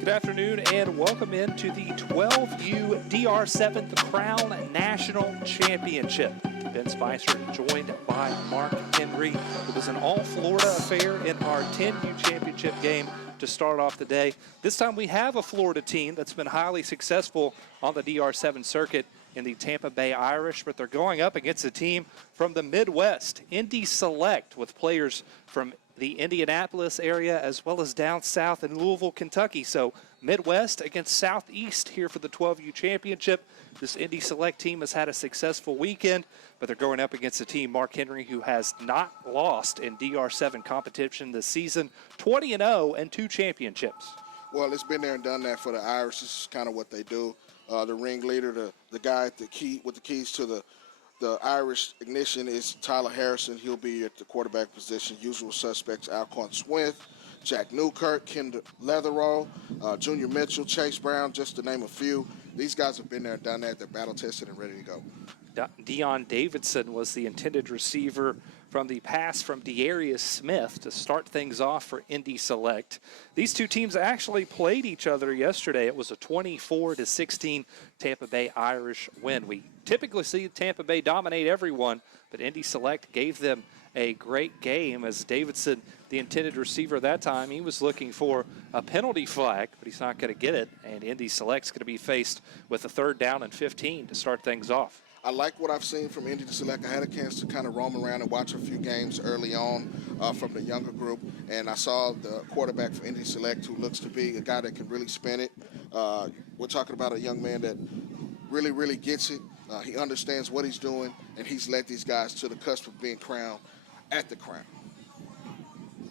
Good afternoon and welcome into the 12U DR7 The Crown National Championship. Ben Spicer joined by Mark Henry. It was an all-Florida affair in our 10U championship game to start off the day. This time we have a Florida team that's been highly successful on the DR7 circuit in the Tampa Bay Irish, but they're going up against a team from the Midwest, Indy Select, with players from the Indianapolis area as well as down south in Louisville, Kentucky. So Midwest against Southeast here for the 12U championship. This Indy Select team has had a successful weekend, but they're going up against a team, Mark Henry, who has not lost in DR7 competition this season, 20-0 and 2 championships. Well, it's been there and done that for the Irish. This is kind of what they do. The ringleader, the guy at the key with the keys to the Irish ignition is Tyler Harrison. He'll be at the quarterback position. Usual suspects: Alcorn Swith, Jack Newkirk, Ken Leatherow, Junior Mitchell, Chase Brown, just to name a few. These guys have been there and done that. They're battle tested and ready to go. Dion Davidson was the intended receiver from the pass from Darius Smith to start things off for Indy Select. These two teams actually played each other yesterday. It was a 24-16 Tampa Bay Irish win. We typically see Tampa Bay dominate everyone, but Indy Select gave them a great game as Davidson, the intended receiver that time, he was looking for a penalty flag, but he's not going to get it, and Indy Select's going to be faced with a 3rd down and 15 to start things off. I like what I've seen from Indy Select. I had a chance to kind of roam around and watch a few games early on from the younger group, and I saw the quarterback for Indy Select who looks to be a guy that can really spin it. We're talking about a young man that really gets it. He understands what he's doing, and he's led these guys to the cusp of being crowned at the Crown.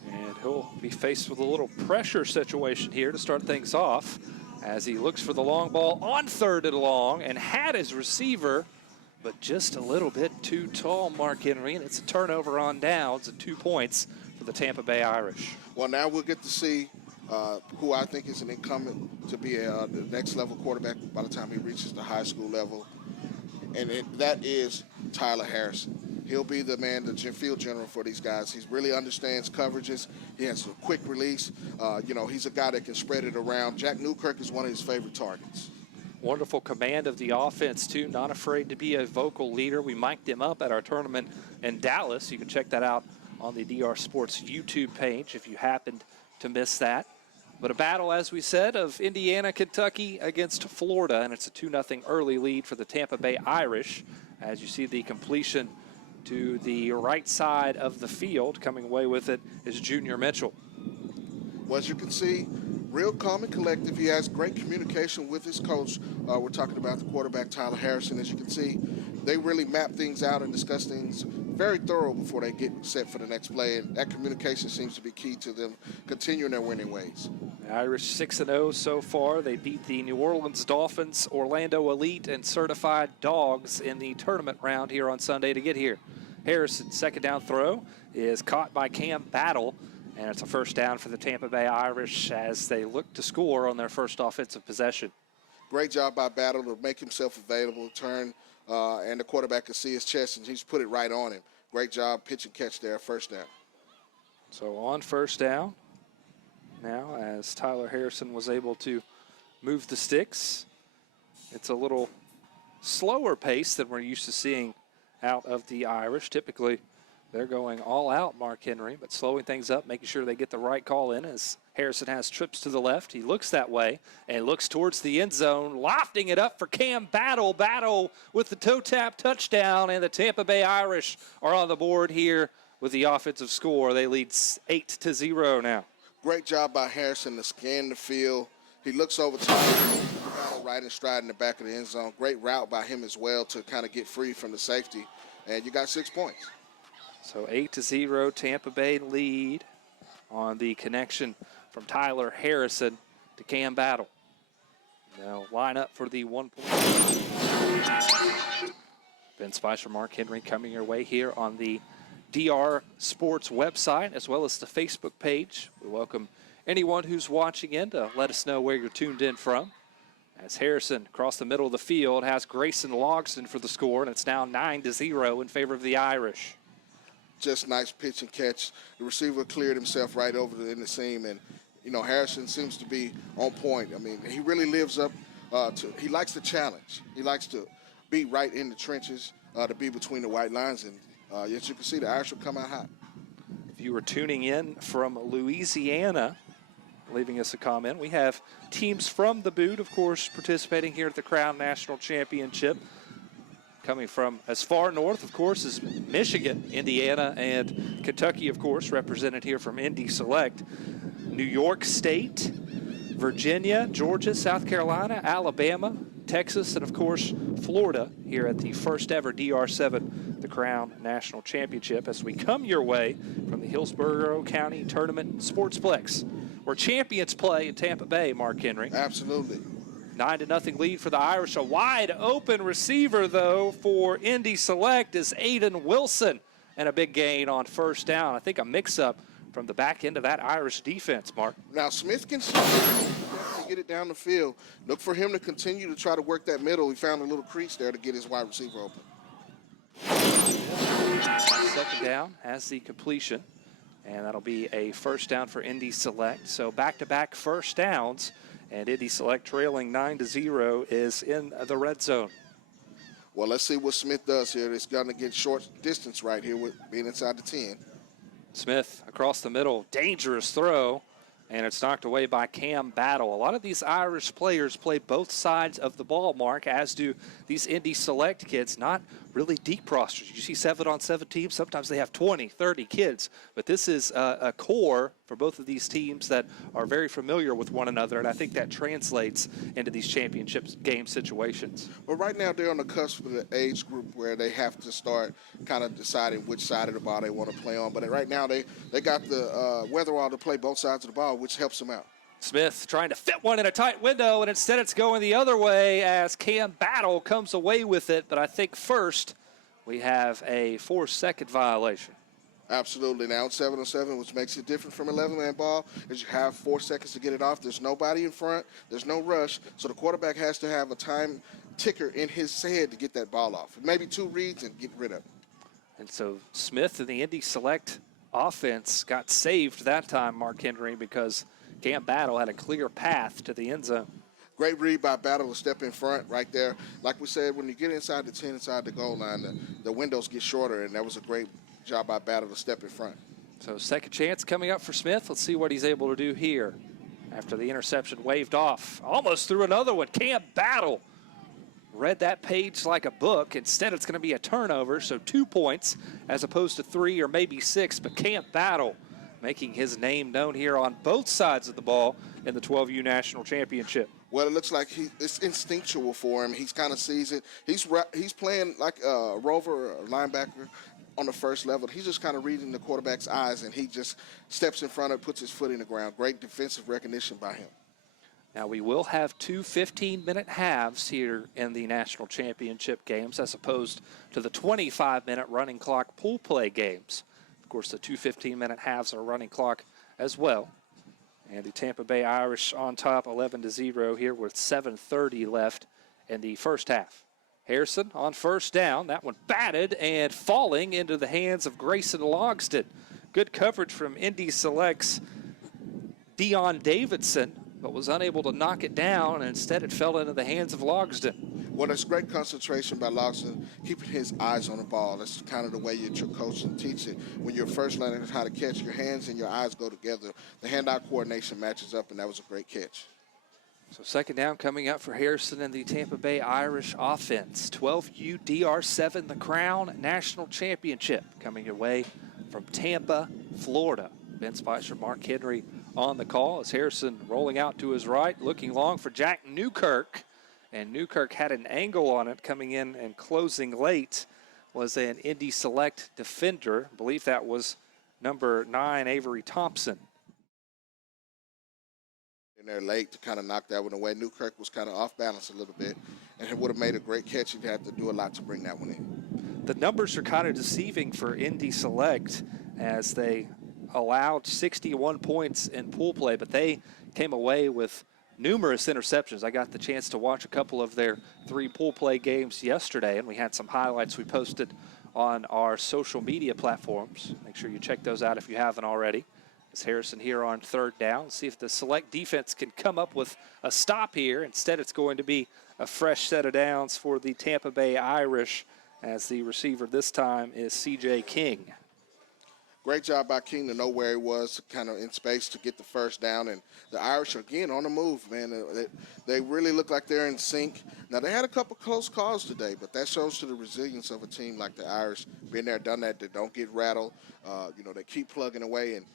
And he'll be faced with a little pressure situation here to start things off as he looks for the long ball on 3rd and long and had his receiver, but just a little bit too tall, Mark Henry, and it's a turnover on downs and 2 points for the Tampa Bay Irish. Well, now we'll get to see who I think is an incumbent to be the next level quarterback by the time he reaches the high school level, and that is Tyler Harrison. He'll be the man, the field general for these guys. He really understands coverages. He has a quick release. He's a guy that can spread it around. Jack Newkirk is one of his favorite targets. Wonderful command of the offense, too. Not afraid to be a vocal leader. We mic'd him up at our tournament in Dallas. You can check that out on the DR Sports YouTube page if you happened to miss that. But a battle, as we said, of Indiana, Kentucky against Florida, and it's a 2-0 early lead for the Tampa Bay Irish. As you see the completion to the right side of the field, coming away with it is Junior Mitchell. Well, as you can see, real calm and collective. He has great communication with his coach. We're talking about the quarterback, Tyler Harrison. As you can see, they really map things out and discuss things very thorough before they get set for the next play, and that communication seems to be key to them continuing their winning ways. The Irish 6-0 so far. They beat the New Orleans Dolphins, Orlando Elite, and Certified Dogs in the tournament round here on Sunday to get here. Harrison's 2nd down throw is caught by Cam Battle, and it's a 1st down for the Tampa Bay Irish as they look to score on their first offensive possession. Great job by Battle to make himself available, turn, and the quarterback can see his chest, and he's put it right on him. Great job, pitch and catch there, 1st down. So on 1st down, now as Tyler Harrison was able to move the sticks, it's a little slower pace than we're used to seeing out of the Irish. Typically, they're going all out, Mark Henry, but slowing things up, making sure they get the right call in as Harrison has trips to the left. He looks that way and looks towards the end zone, lofting it up for Cam Battle. Battle with the toe tap touchdown, and the Tampa Bay Irish are on the board here with the offensive score. They lead 8-0 now. Great job by Harrison to scan the field. He looks over to right in stride in the back of the end zone. Great route by him as well to kind of get free from the safety, and you got 6 points. So 8-0 Tampa Bay lead on the connection from Tyler Harrison to Cam Battle. They'll line up for the 1 point. Ben Spicer, Mark Henry coming your way here on the DR Sports website as well as the Facebook page. We welcome anyone who's watching in to let us know where you're tuned in from. As Harrison across the middle of the field has Grayson Logston for the score, and it's now 9-0 in favor of the Irish. Just nice pitch and catch. The receiver cleared himself right over in the seam, and you know, Harrison seems to be on point. I mean, he really lives up he likes the challenge. He likes to be right in the trenches, to be between the white lines. And as you can see, the Irish will come out hot. If you were tuning in from Louisiana, leaving us a comment, we have teams from the boot, of course, participating here at the Crown National Championship. Coming from as far north, of course, as Michigan, Indiana, and Kentucky, of course, represented here from Indy Select. New York State, Virginia, Georgia, South Carolina, Alabama, Texas, and, of course, Florida here at the first ever DR7 The Crown National Championship as we come your way from the Hillsborough County Tournament Sportsplex, where champions play in Tampa Bay, Mark Henry. Absolutely. 9-0 lead for the Irish. A wide open receiver, though, for Indy Select is Aiden Wilson, and a big gain on first down. I think a mix-up from the back end of that Irish defense, Mark. Now, Smith can get it down the field. Look for him to continue to try to work that middle. He found a little crease there to get his wide receiver open. Second down has the completion, and that'll be a first down for Indy Select. So back-to-back first downs. And Indy Select trailing 9-0 is in the red zone. Well, let's see what Smith does here. It's going to get short distance right here with being inside the 10. Smith across the middle, dangerous throw, and it's knocked away by Cam Battle. A lot of these Irish players play both sides of the ball, Mark, as do these Indy Select kids. Not really deep rosters. You see 7-on-7 teams, sometimes they have 20, 30 kids. But this is a core for both of these teams that are very familiar with one another, and I think that translates into these championship game situations. Well, right now they're on the cusp of the age group where they have to start kind of deciding which side of the ball they want to play on. But right now they got the wherewithal to play both sides of the ball, which helps them out. Smith trying to fit one in a tight window, and instead it's going the other way as Cam Battle comes away with it. But I think first we have a 4-second violation. Absolutely. Now it's 7-on-7, which makes it different from 11-man ball, is you have 4 seconds to get it off. There's nobody in front. There's no rush. So the quarterback has to have a time ticker in his head to get that ball off. Maybe 2 reads and get rid of it. And so Smith and the Indy Select offense got saved that time, Mark Henry, because Cam Battle had a clear path to the end zone. Great read by Battle to step in front right there. Like we said, when you get inside the 10, inside the goal line, the windows get shorter, and that was a great job by Battle to step in front. So second chance coming up for Smith. Let's see what he's able to do here after the interception waved off. Almost threw another one. Cam Battle read that page like a book. Instead, it's going to be a turnover, so 2 points as opposed to 3 or maybe 6. But Cam Battle making his name known here on both sides of the ball in the 12U National Championship. Well, it looks like it's instinctual for him. He's kind of sees it. He's playing like a rover or a linebacker on the first level. He's just kind of reading the quarterback's eyes, and he just steps in front and puts his foot in the ground. Great defensive recognition by him. Now, we will have 2 15-minute halves here in the National Championship games as opposed to the 25-minute running clock pool play games. Of course, the 2 15-minute halves are running clock as well. And the Tampa Bay Irish on top 11-0 here with 7:30 left in the first half. Harrison on first down. That one batted and falling into the hands of Grayson Logston. Good coverage from Indy Select's Dion Davidson, but was unable to knock it down, and instead it fell into the hands of Logston. Well, there's great concentration by Logston, keeping his eyes on the ball. That's kind of the way that your coach and teach it. When you're first learning how to catch, your hands and your eyes go together. The hand-eye coordination matches up, and that was a great catch. So second down coming up for Harrison and the Tampa Bay Irish offense. 12U DR7 The Crown National Championship coming away from Tampa, Florida. Ben Spicer, Mark Henry on the call as Harrison rolling out to his right, looking long for Jack Newkirk. And Newkirk had an angle on it coming in and closing late was an Indy Select defender. I believe that was number 9, Avery Thompson. In there late to kind of knock that one away. Newkirk was kind of off balance a little bit, and it would have made a great catch. He'd have to do a lot to bring that one in. The numbers are kind of deceiving for Indy Select as they allowed 61 points in pool play, but they came away with numerous interceptions. I got the chance to watch a couple of their 3 pool play games yesterday, and we had some highlights we posted on our social media platforms. Make sure you check those out if you haven't already. As Harrison here on third down. See if the Select defense can come up with a stop here. Instead, it's going to be a fresh set of downs for the Tampa Bay Irish, as the receiver this time is C.J. King. Great job by King to know where he was, kind of in space to get the first down. And the Irish are, again, on the move, man. They really look like they're in sync. Now, they had a couple close calls today, but that shows to the resilience of a team like the Irish. Been there, done that. They don't get rattled. They keep plugging away. And,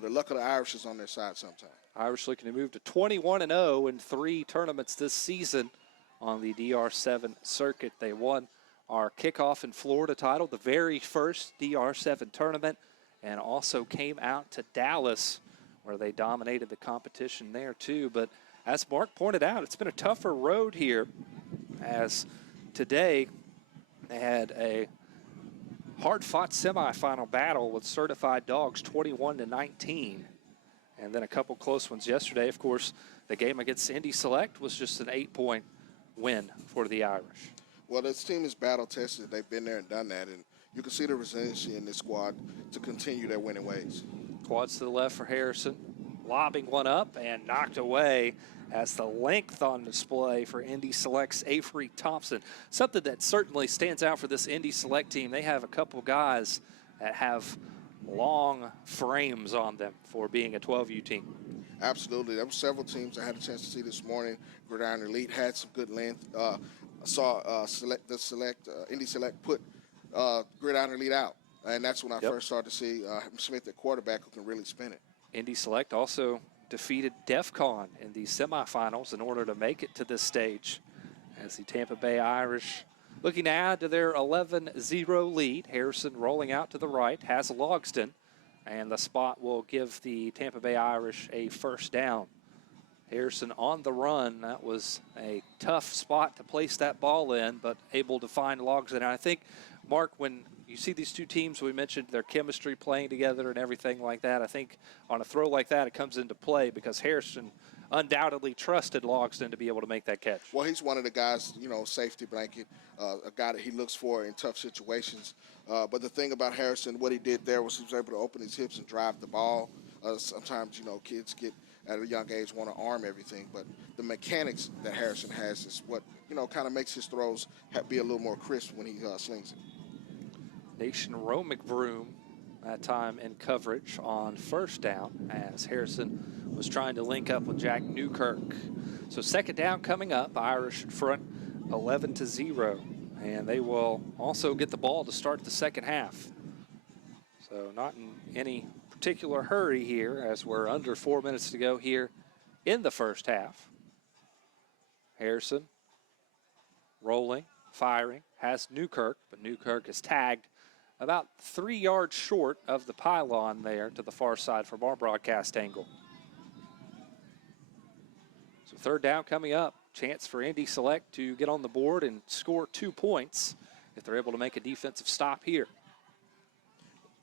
the luck of the Irish is on their side sometimes. Irish looking to move to 21-0 in 3 tournaments this season on the DR7 circuit. They won our kickoff in Florida title, the very first DR7 tournament, and also came out to Dallas, where they dominated the competition there too. But as Mark pointed out, it's been a tougher road here, as today they had a hard-fought semifinal battle with Certified Dogs, 21-19. And then a couple close ones yesterday. Of course, the game against Indy Select was just an 8-point win for the Irish. Well, this team is battle-tested. They've been there and done that, and you can see the resiliency in this squad to continue their winning ways. Quads to the left for Harrison, lobbing one up and knocked away, as the length on display for Indy Select's Avery Thompson. Something that certainly stands out for this Indy Select team. They have a couple guys that have long frames on them for being a 12U team. Absolutely. There were several teams I had a chance to see this morning. Gridiron Elite had some good length. I saw Indy Select put Gridiron Elite out, and that's when I first started to see Smith at quarterback who can really spin it. Indy Select also defeated DEFCON in the semifinals in order to make it to this stage, as the Tampa Bay Irish looking to add to their 11-0 lead. Harrison rolling out to the right, has Logston, and the spot will give the Tampa Bay Irish a first down. Harrison on the run. That was a tough spot to place that ball in, but able to find Logston. And I think, Mark, when you see these two teams, we mentioned their chemistry playing together and everything like that. I think on a throw like that, it comes into play because Harrison undoubtedly trusted Logston to be able to make that catch. Well, he's one of the guys, safety blanket, a guy that he looks for in tough situations. But the thing about Harrison, what he did there was he was able to open his hips and drive the ball. Sometimes, kids get at a young age want to arm everything, but the mechanics that Harrison has is what, kind of makes his throws be a little more crisp when he slings it. Nation Romick Broom that time in coverage on first down, as Harrison was trying to link up with Jack Newkirk. So second down coming up, Irish in front 11-0, and they will also get the ball to start the second half. So not in any particular hurry here, as we're under 4 minutes to go here in the first half. Harrison rolling, firing, has Newkirk, but Newkirk is tagged about 3 yards short of the pylon there to the far side from our broadcast angle. So third down coming up. Chance for Indy Select to get on the board and score 2 points if they're able to make a defensive stop here.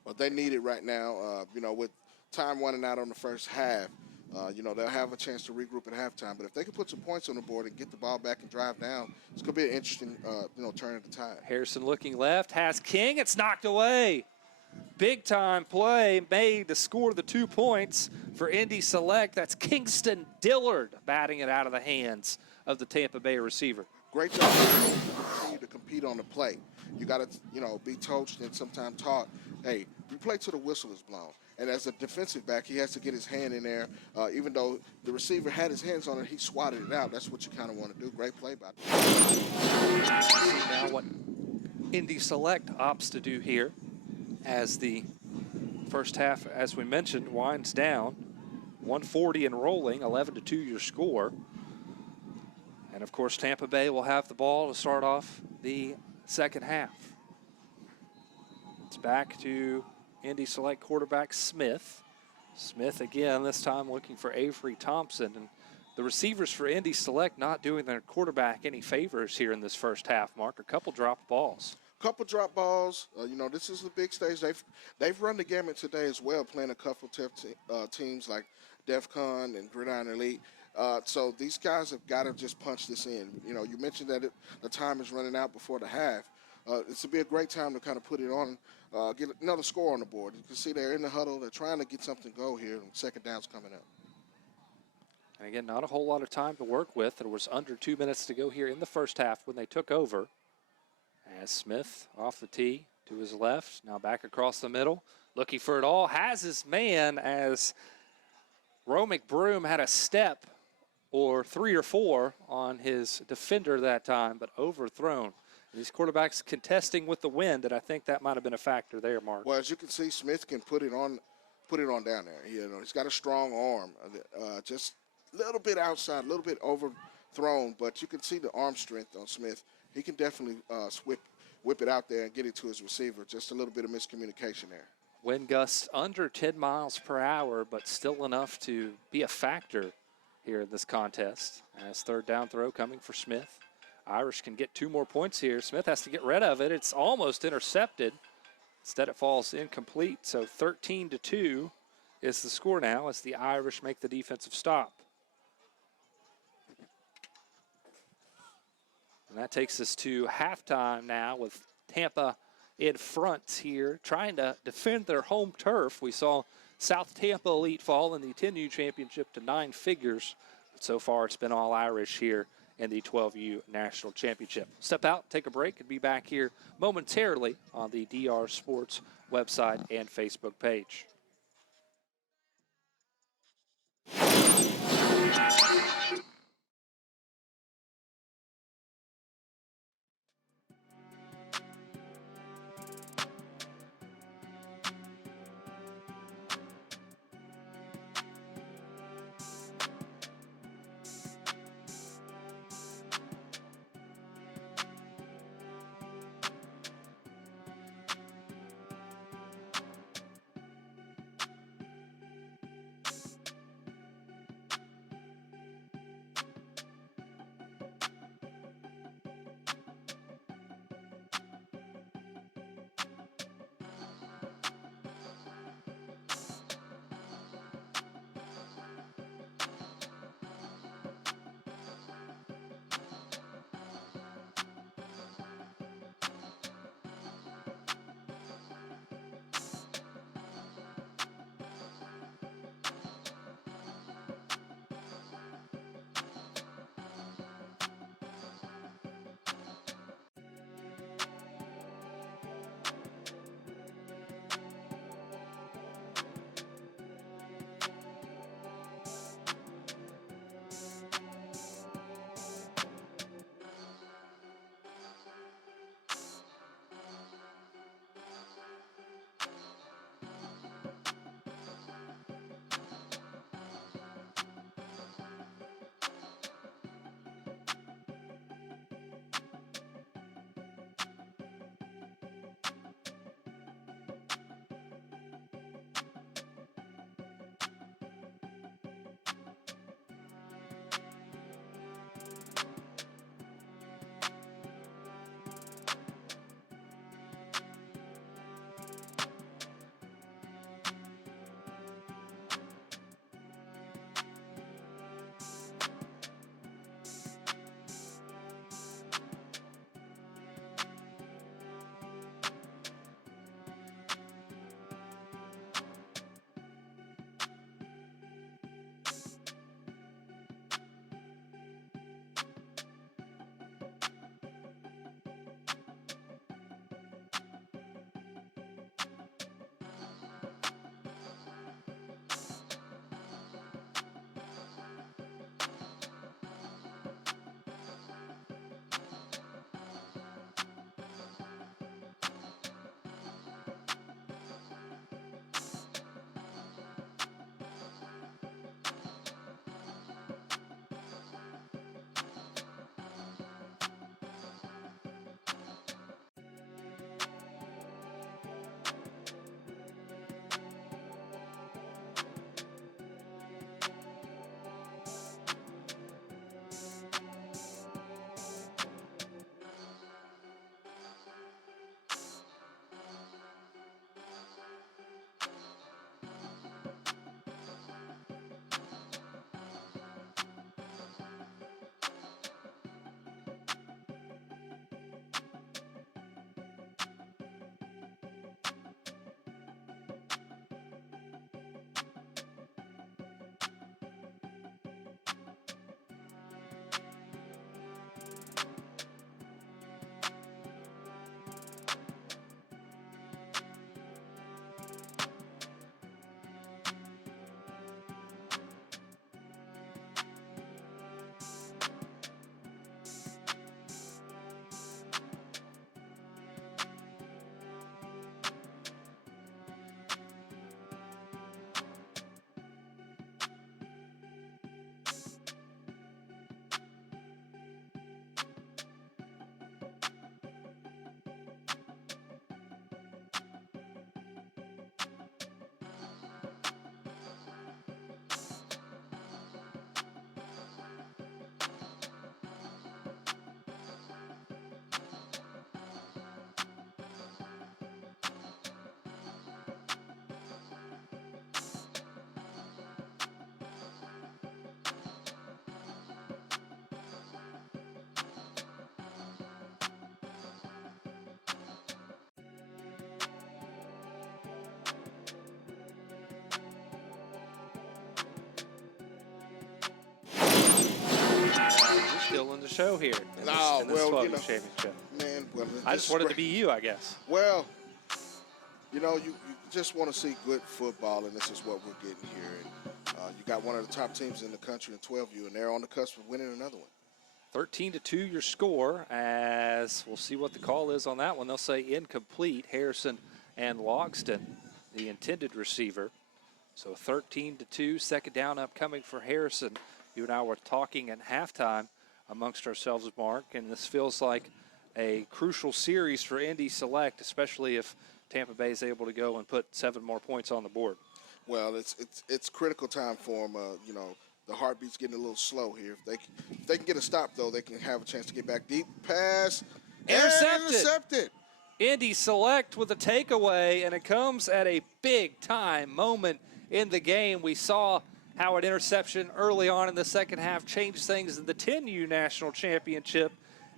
Well, they need it right now. With time running out on the first half, they'll have a chance to regroup at halftime. But if they can put some points on the board and get the ball back and drive down, it's going to be an interesting, turn of the tide. Harrison looking left, has King. It's knocked away. Big time play made to score the 2 points for Indy Select. That's Kingston Dillard batting it out of the hands of the Tampa Bay receiver. Great job. Continue to compete on the play. You got to, be coached and sometimes taught, hey, you play till the whistle is blown. And as a defensive back, he has to get his hand in there. Even though the receiver had his hands on it, he swatted it out. That's what you kind of want to do. Great play by See now what Indy Select opts to do here as the first half, as we mentioned, winds down. 140 and rolling, 11-2 your score. And of course, Tampa Bay will have the ball to start off the second half. It's back to Indy Select quarterback Smith. Smith again, this time looking for Avery Thompson. And the receivers for Indy Select not doing their quarterback any favors here in this first half, Mark. A couple dropped balls. Couple drop balls. This is a big stage. They've run the gamut today as well, playing a couple tough teams like DEFCON and Gridiron Elite. So these guys have got to just punch this in. You mentioned that the time is running out before the half. It's to be a great time to kind of put it on get another score on the board. You can see they're in the huddle. They're trying to get something go here, and second down's coming up. And again, not a whole lot of time to work with. There was under 2 minutes to go here in the first half when they took over. As Smith off the tee to his left, now back across the middle, looking for it all, has his man as Roe McBroom had a step or 3 or 4 on his defender that time, but overthrown. These quarterbacks contesting with the wind, and I think that might have been a factor there, Mark. Well, as you can see, Smith can put it on down there. He's got a strong arm, just a little bit outside, a little bit overthrown, but you can see the arm strength on Smith. He can definitely whip it out there and get it to his receiver. Just a little bit of miscommunication there. Wind gusts under 10 miles per hour, but still enough to be a factor here in this contest. As third down throw coming for Smith. Irish can get 2 more points here. Smith has to get rid of it. It's almost intercepted. Instead, it falls incomplete. So 13-2 is the score now as the Irish make the defensive stop. And that takes us to halftime now with Tampa in front here, trying to defend their home turf. We saw South Tampa Elite fall in the 10U championship to 9 figures. But so far, it's been all Irish here in the 12U National Championship. Step out, take a break, and be back here momentarily on the DR Sports website and Facebook page. show here in this 12U championship. Man, well, I just wanted to be you, I guess. Well, you just want to see good football, and this is what we're getting here. And you got one of the top teams in the country in 12U, and they're on the cusp of winning another one. 13-2 your score, as we'll see what the call is on that one. They'll say incomplete. Harrison and Logston, the intended receiver. So 13-2, second down upcoming for Harrison. You and I were talking at halftime amongst ourselves, Mark, and this feels like a crucial series for Indy Select, especially if Tampa Bay is able to go and put 7 more points on the board. Well, it's critical time for them. The heartbeat's getting a little slow here. If they can get a stop, though, they can have a chance to get back deep. Pass. Intercepted. Indy Select with a takeaway, and it comes at a big-time moment in the game. We saw how an interception early on in the second half changed things in the 10U National Championship,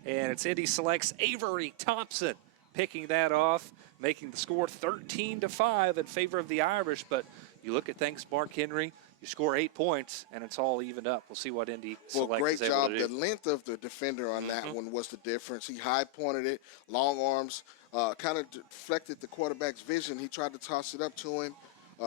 and it's Indy Select's Avery Thompson picking that off, making the score 13-5 in favor of the Irish. But you look at things, Mark Henry, you score 8 points, and it's all evened up. We'll see what Indy Select is able to do. Great job. The length of the defender on that one was the difference. He high-pointed it, long arms, kind of deflected the quarterback's vision. He tried to toss it up to him,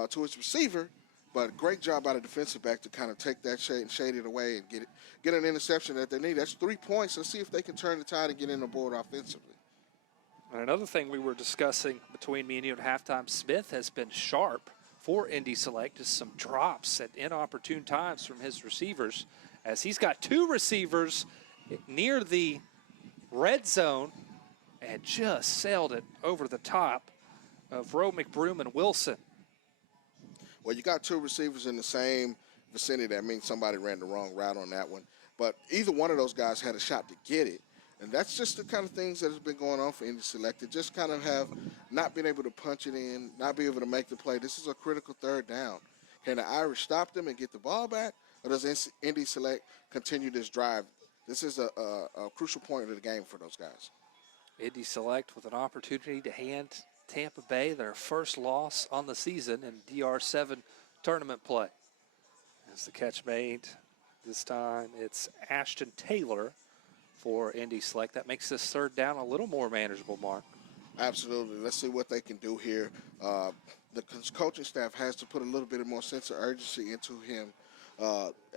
to his receiver, but great job by the defensive back to kind of take that shade and shade it away and get an interception that they need. That's 3 points. Let's see if they can turn the tide and get in the board offensively. And another thing we were discussing between me and you at halftime, Smith has been sharp for Indy Select, just some drops at inopportune times from his receivers, as he's got 2 receivers near the red zone and just sailed it over the top of Roe McBroom and Wilson. Well, you got 2 receivers in the same vicinity. That means somebody ran the wrong route on that one. But either one of those guys had a shot to get it. And that's just the kind of things that has been going on for Indy Select. They just kind of have not been able to punch it in, not be able to make the play. This is a critical third down. Can the Irish stop them and get the ball back? Or does Indy Select continue this drive? This is a crucial point of the game for those guys. Indy Select with an opportunity to hand Tampa Bay their first loss on the season in DR7 tournament play. As the catch made, this time it's Ashton Taylor for Indy Select. That makes this third down a little more manageable, Mark. Absolutely. Let's see what they can do here. The coaching staff has to put a little bit more sense of urgency into him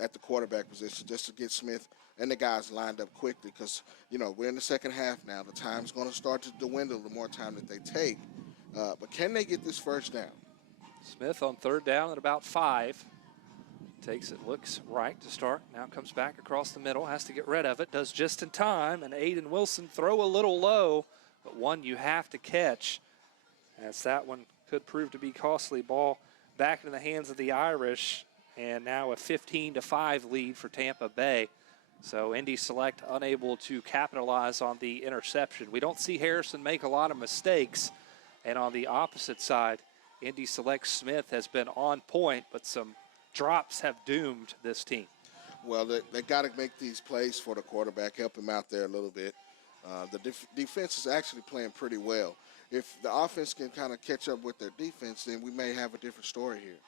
at the quarterback position just to get Smith and the guys lined up quickly, because, we're in the second half now. The time's going to start to dwindle the more time that they take. But can they get this first down? Smith on third down at about 5. Takes it, looks right to start. Now comes back across the middle, has to get rid of it. Does just in time, and Aiden Wilson throw a little low, but one you have to catch, as that one could prove to be costly. Ball back in the hands of the Irish, and now a 15-5 lead for Tampa Bay. So Indy Select unable to capitalize on the interception. We don't see Harrison make a lot of mistakes. And on the opposite side, Indy Select Smith has been on point, but some drops have doomed this team. Well, they got to make these plays for the quarterback, help him out there a little bit. The defense is actually playing pretty well. If the offense can kind of catch up with their defense, then we may have a different story here.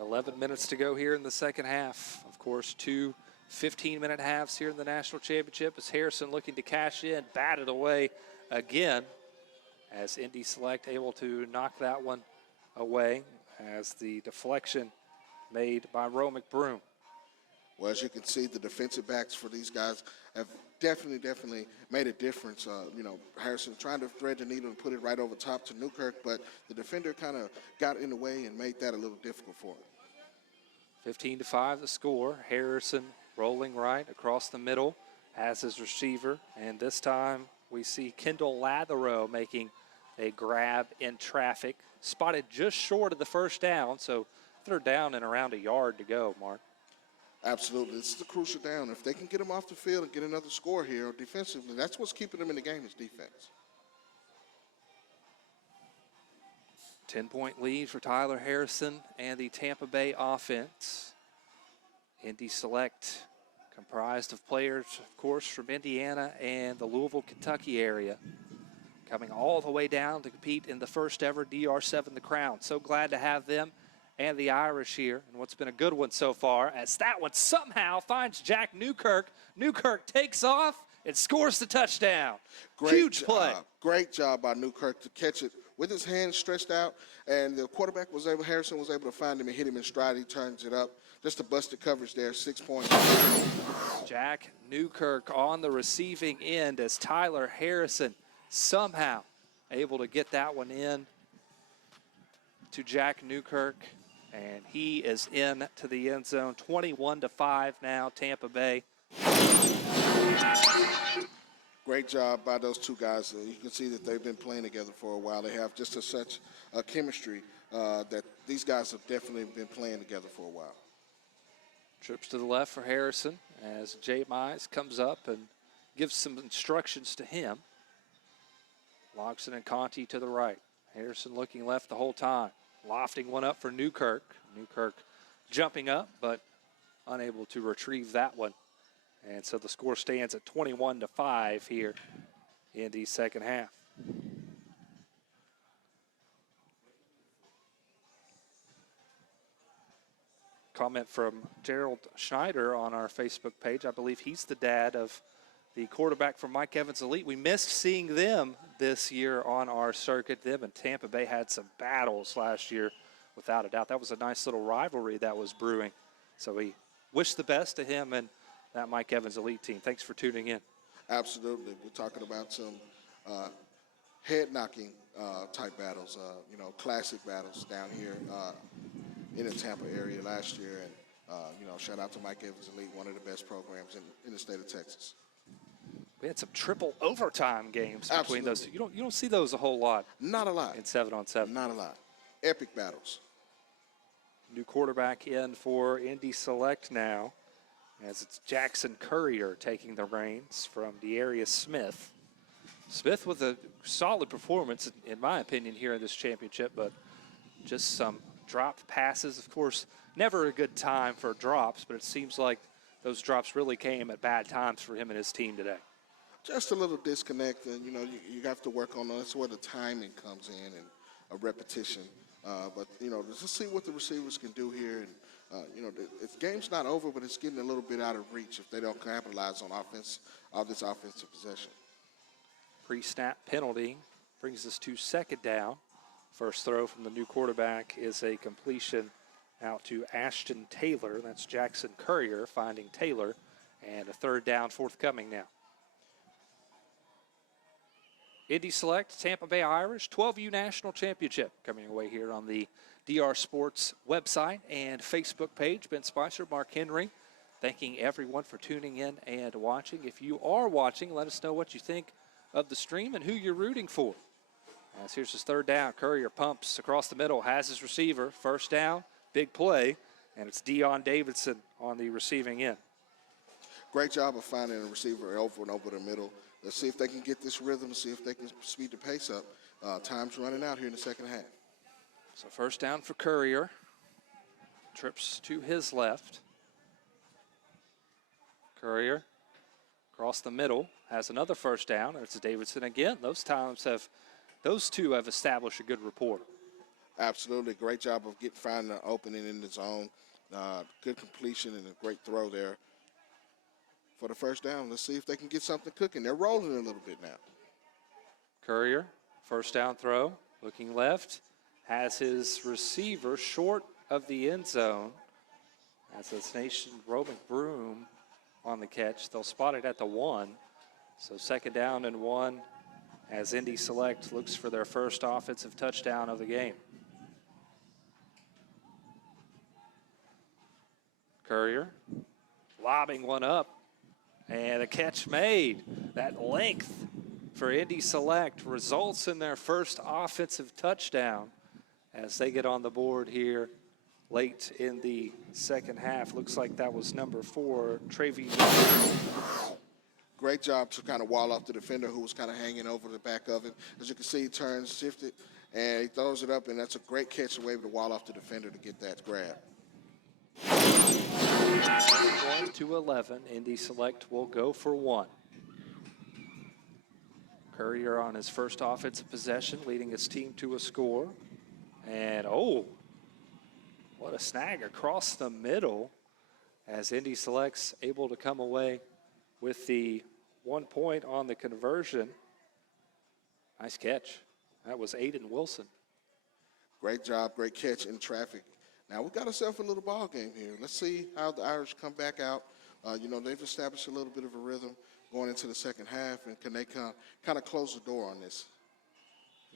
11 minutes to go here in the second half. Of course, 2 15-minute halves here in the national championship as Harrison looking to cash in, batted away again, as Indy Select able to knock that one away as the deflection made by Roe McBroom. Well, as you can see, the defensive backs for these guys have definitely made a difference. Harrison trying to thread the needle and put it right over top to Newkirk, but the defender kind of got in the way and made that a little difficult for him. 15-5 the score. Harrison rolling right across the middle as his receiver, and this time we see Kendall Latherow making a grab in traffic, spotted just short of the first down, so third down and around a yard to go, Mark. Absolutely. This is the crucial down. If they can get him off the field and get another score here defensively, that's what's keeping them in the game is defense. 10-point lead for Tyler Harrison and the Tampa Bay offense. Indy Select comprised of players, of course, from Indiana and the Louisville, Kentucky area, coming all the way down to compete in the first ever DR7 The Crown. So glad to have them and the Irish here, and what's been a good one so far, as that one somehow finds Jack Newkirk. Newkirk takes off and scores the touchdown. Huge play. Great job by Newkirk to catch it with his hands stretched out, and the quarterback Harrison was able to find him and hit him in stride. He turns it up. Just a busted coverage there, 6 points. Jack Newkirk on the receiving end as Tyler Harrison somehow able to get that one in to Jack Newkirk, and he is in to the end zone. 21-5 now, Tampa Bay. Great job by those two guys. You can see that they've been playing together for a while. They have just such a chemistry that these guys have definitely been playing together for a while. Trips to the left for Harrison as Jay Mize comes up and gives some instructions to him. Loxton and Conti to the right. Harrison looking left the whole time. Lofting one up for Newkirk. Newkirk jumping up, but unable to retrieve that one. And so the score stands at 21-5 here in the second half. Comment from Gerald Schneider on our Facebook page. I believe he's the dad of the quarterback from Mike Evans Elite. We missed seeing them this year on our circuit. Them and Tampa Bay had some battles last year, without a doubt. That was a nice little rivalry that was brewing. So we wish the best to him and that Mike Evans Elite team. Thanks for tuning in. Absolutely. We're talking about some head-knocking type battles, classic battles down here in the Tampa area last year. And, shout out to Mike Evans Elite, one of the best programs in the state of Texas. We had some triple overtime games between those. You don't see those a whole lot. Not a lot. In 7-on-7. Not a lot. Epic battles. New quarterback in for Indy Select now, as it's Jackson Courier taking the reins from Dearius Smith. Smith with a solid performance, in my opinion, here in this championship, but just some dropped passes. Of course, never a good time for drops, but it seems like those drops really came at bad times for him and his team today. Just a little disconnect, and you have to work on that. That's where the timing comes in and a repetition. But just see what the receivers can do here. And the game's not over, but it's getting a little bit out of reach if they don't capitalize on this offensive possession. Pre-snap penalty brings us to second down. First throw from the new quarterback is a completion out to Ashton Taylor. That's Jackson Courier finding Taylor, and a third down forthcoming now. Indy Select, Tampa Bay Irish, 12U National Championship coming away here on the DR Sports website and Facebook page. Ben Spicer, Mark Henry, thanking everyone for tuning in and watching. If you are watching, let us know what you think of the stream and who you're rooting for. As here's his third down. Courier pumps across the middle, has his receiver. First down, big play, and it's Dion Davidson on the receiving end. Great job of finding a receiver over and over the middle. Let's see if they can get this rhythm, see if they can speed the pace up. Time's running out here in the second half. So first down for Courier. Trips to his left. Courier across the middle has another first down, and it's Davidson again. Those two have established a good rapport. Absolutely. Great job of finding an opening in the zone. Good completion and a great throw there for the first down. Let's see if they can get something cooking. They're rolling a little bit now. Courier, first down throw, looking left, has his receiver short of the end zone. That's a Nation Roman Broom on the catch. They'll spot it at the 1. So second down and 1 as Indy Select looks for their first offensive touchdown of the game. Courier lobbing one up, and a catch made. That length for Indy Select results in their first offensive touchdown as they get on the board here late in the second half. Looks like that was number 4, Travion. Great job to kind of wall off the defender who was kind of hanging over the back of it. As you can see, he turns, shifted, and he throws it up, and that's a great catch to be able to wall off the defender to get that grab. 1-11, Indy Select will go for 1. Courier on his first offensive possession, leading his team to a score. And, What a snag across the middle as Indy Select's able to come away with the 1 point on the conversion. Nice catch. That was Aiden Wilson. Great job, great catch in traffic. Now we've got ourselves a little ball game here. Let's see how the Irish come back out. They've established a little bit of a rhythm going into the second half, and can they kind of close the door on this?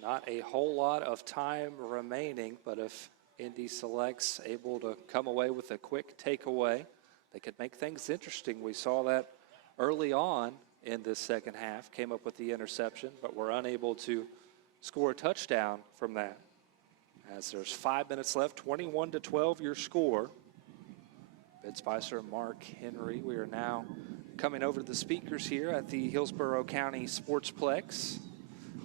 Not a whole lot of time remaining, but if Indy Select's able to come away with a quick takeaway, they could make things interesting. We saw that early on in this second half, came up with the interception, but were unable to score a touchdown from that. As there's 5 minutes left, 21-12 your score. Ben Spicer and Mark Henry, we are now coming over to the speakers here at the Hillsborough County Sportsplex.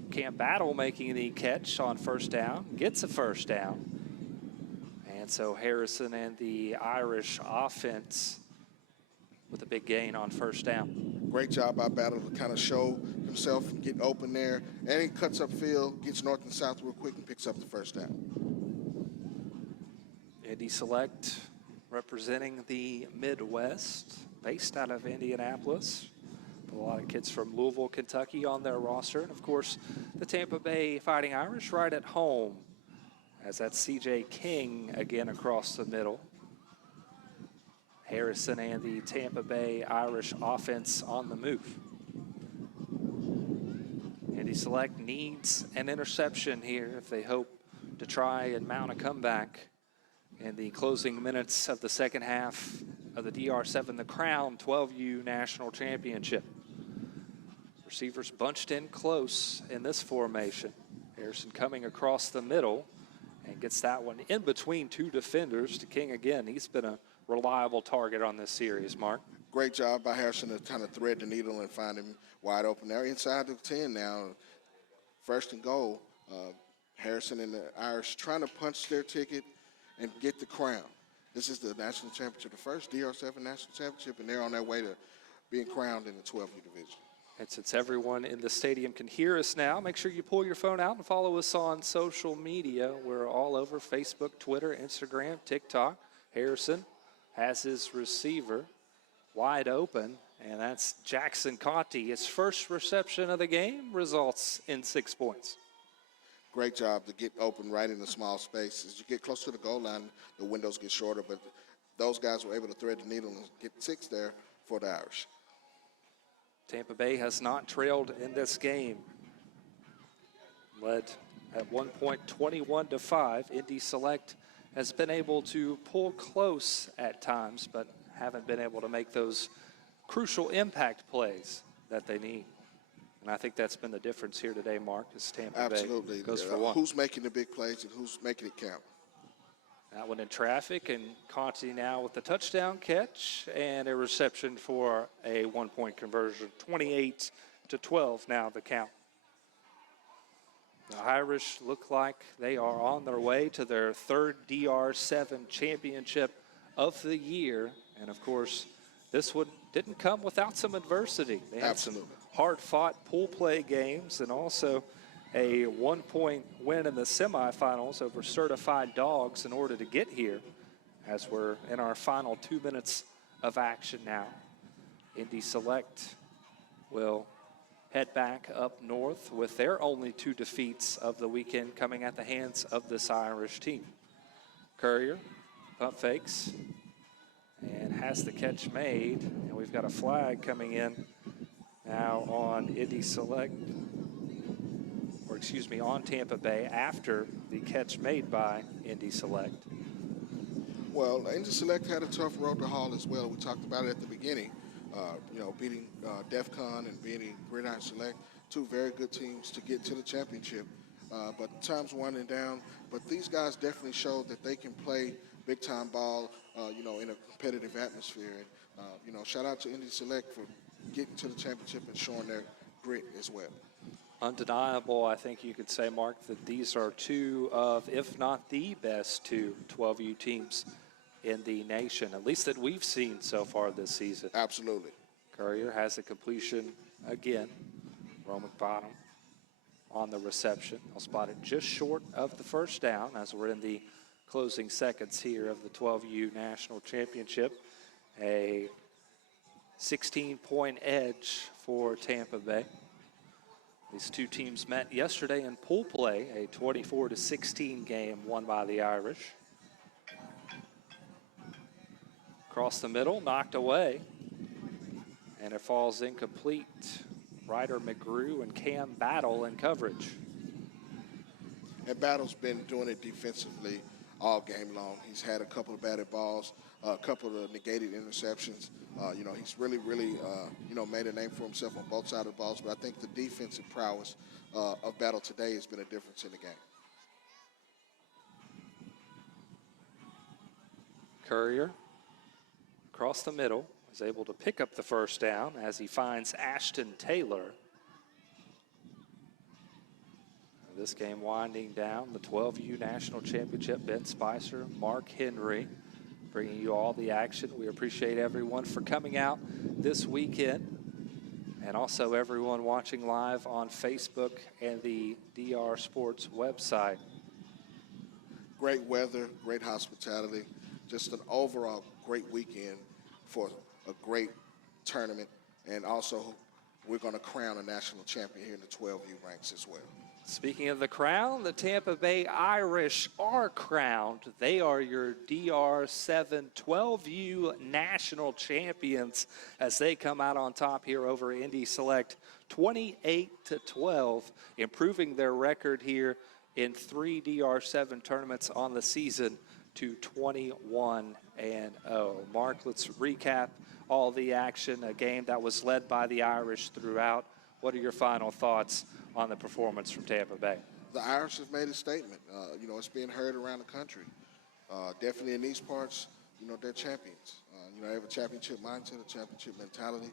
Cam Battle making the catch on first down, gets a first down. And so Harrison and the Irish offense with a big gain on first down. Great job by Battle to kind of show himself, get open there, and he cuts up field, gets north and south real quick, and picks up the first down. Indy Select representing the Midwest, based out of Indianapolis. A lot of kids from Louisville, Kentucky on their roster. And, of course, the Tampa Bay Fighting Irish right at home, as that's C.J. King again across the middle. Harrison and the Tampa Bay Irish offense on the move. Indy Select needs an interception here if they hope to try and mount a comeback in the closing minutes of the second half of the DR7 The Crown 12U National Championship. Receivers bunched in close in this formation. Harrison coming across the middle and gets that one in between two defenders to King again. He's been a reliable target on this series, Mark. Great job by Harrison to kind of thread the needle and find him wide open. They're inside the 10 now. First and goal. Harrison and the Irish trying to punch their ticket and get the crown. This is the national championship, the first DR7 national championship, and they're on their way to being crowned in the 12U division. And since everyone in the stadium can hear us now, make sure you pull your phone out and follow us on social media. We're all over Facebook, Twitter, Instagram, TikTok. Harrison has his receiver wide open, and that's Jackson Conti. His first reception of the game results in 6 points. Great job to get open right in the small space. As you get close to the goal line, the windows get shorter, but those guys were able to thread the needle and get 6 there for the Irish. Tampa Bay has not trailed in this game. Led at 1 point, 21-5. Indy Select has been able to pull close at times, but haven't been able to make those crucial impact plays that they need. And I think that's been the difference here today, Mark, as Tampa Bay goes for one. Who's making the big plays and who's making it count? That one in traffic, and Conti now with the touchdown catch and a reception for a 1 point conversion. 28-12 now the count. The Irish look like they are on their way to their third DR7 championship of the year. And of course, this one didn't come without some adversity. They had some hard-fought pool play games and also a 1 point win in the semifinals over Certified Dogs in order to get here, as we're in our final 2 minutes of action now. Indy Select will head back up north with their only 2 defeats of the weekend coming at the hands of this Irish team. Courier pump fakes and has the catch made, and we've got a flag coming in now on Indy Select, or excuse me, on Tampa Bay after the catch made by Indy Select. Well, Indy Select had a tough road to haul as well. We talked about it at the beginning. Beating DEFCON and beating Gridiron Select, 2 very good teams to get to the championship. But time's winding down. But these guys definitely showed that they can play big-time ball, in a competitive atmosphere. And, shout out to Indy Select for getting to the championship and showing their grit as well. Undeniable, I think you could say, Mark, that these are 2 of, if not the best 2 12U teams in the nation, at least that we've seen so far this season. Absolutely. Courier has a completion again. Roman Bottom on the reception. I'll spot it just short of the first down as we're in the closing seconds here of the 12U National Championship. A 16-point edge for Tampa Bay. These two teams met yesterday in pool play, a 24-16 game won by the Irish. Across the middle, knocked away, and it falls incomplete. Ryder McGrew and Cam Battle in coverage. And Battle's been doing it defensively all game long. He's had a couple of batted balls, a couple of negated interceptions. He's really, made a name for himself on both sides of the balls. But I think the defensive prowess of Battle today has been a difference in the game. Courier, across the middle, is able to pick up the first down as he finds Ashton Taylor. This game winding down the 12U National Championship. Ben Spicer, Mark Henry, bringing you all the action. We appreciate everyone for coming out this weekend, and also everyone watching live on Facebook and the DR Sports website. Great weather, great hospitality, just an overall great weekend for a great tournament. And also, we're going to crown a national champion here in the 12U ranks as well. Speaking of the crown, the Tampa Bay Irish are crowned. They are your DR7 12U national champions as they come out on top here over Indy Select 28-12, improving their record here in 3 DR7 tournaments on the season to 21-0. Mark, let's recap all the action, a game that was led by the Irish throughout. What are your final thoughts on the performance from Tampa Bay? The Irish have made a statement. It's being heard around the country. Definitely in these parts, they're champions. They have a championship mindset, a championship mentality.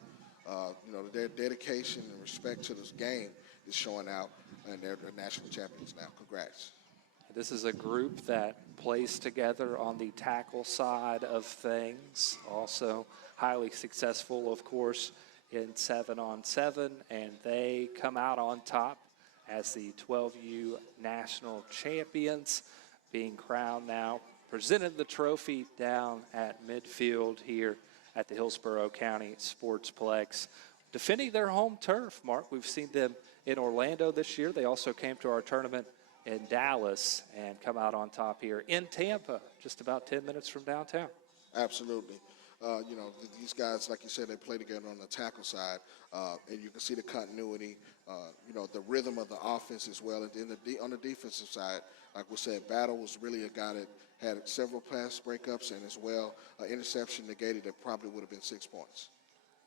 Their dedication and respect to this game is showing out, and they're national champions now. Congrats. This is a group that plays together on the tackle side of things. Also highly successful, of course, in 7-on-7, and they come out on top as the 12U national champions, being crowned now. Presented the trophy down at midfield here at the Hillsborough County Sportsplex. Defending their home turf, Mark. We've seen them in Orlando this year. They also came to our tournament in Dallas and come out on top here in Tampa, just about 10 minutes from downtown. Absolutely. These guys, like you said, they play together on the tackle side, and you can see the continuity, the rhythm of the offense as well. And on the defensive side, like we said, Battle was really a guy that had several pass breakups and as well an interception negated that probably would have been 6 points.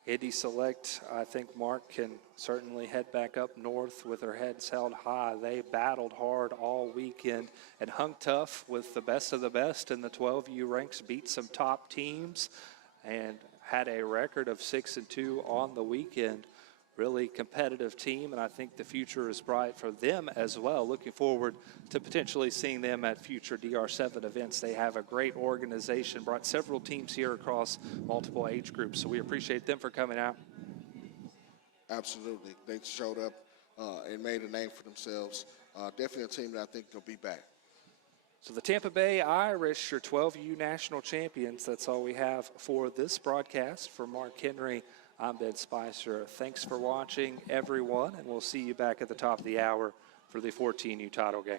Indy Select, I think Mark can certainly head back up north with their heads held high. They battled hard all weekend and hung tough with the best of the best in the 12U ranks, beat some top teams, and had a record of 6-2 on the weekend. Really competitive team, and I think the future is bright for them as well. Looking forward to potentially seeing them at future DR7 events. They have a great organization, brought several teams here across multiple age groups, so we appreciate them for coming out. Absolutely. They showed up and made a name for themselves. Definitely a team that I think will be back. So the Tampa Bay Irish, your 12U national champions. That's all we have for this broadcast. For Mark Henry, I'm Ben Spicer. Thanks for watching, everyone, and we'll see you back at the top of the hour for the 14U title game.